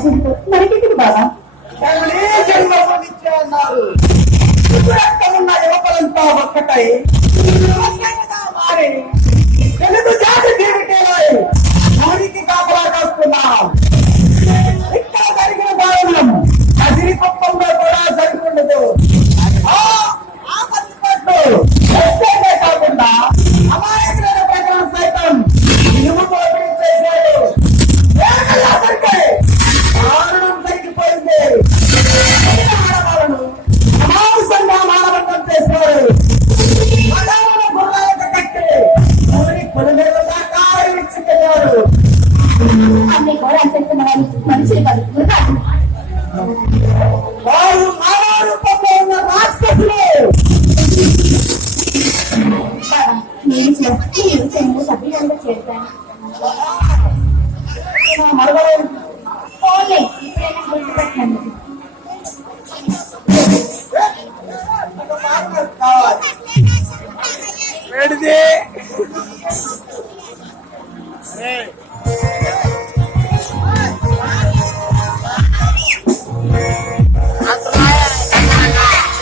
పశువులతో మనకెందుకు బాబా? అన్నారు ఉన్న యువకులంతా ఒక్కటై మారి తెలుగు జాతి జీవితంలో ఊరికి కాపలా కాస్తున్నాం. ఇక్కడ జరిగిన దారుణం కదిరిపప్పంలో కూడా జరుగుతుండదు. కాకుండా అమాయకులైన ప్రజలను సైతం ఇనుము దోపిడీ చేశాడు. దారుణం జరిగిపోయింది. ఆడవాళ్ళను అమాంసంగా మానవంతం చేశారు. గుర్రాలకు కట్టి ఊరి పొలిమేలుగా కారు ఇచ్చుకెళ్ళారు. అన్ని కూడా చెప్తున్నారు మనుషులు కాదు, గుర్రాలు. వారు మానవ రూపంలో ఉన్న రాక్షసులు. నేను చెంగు సభ్యులంతా చేస్తాను. పోలే ఇప్పుడైనా గుర్తుపెట్టండి. కావాలి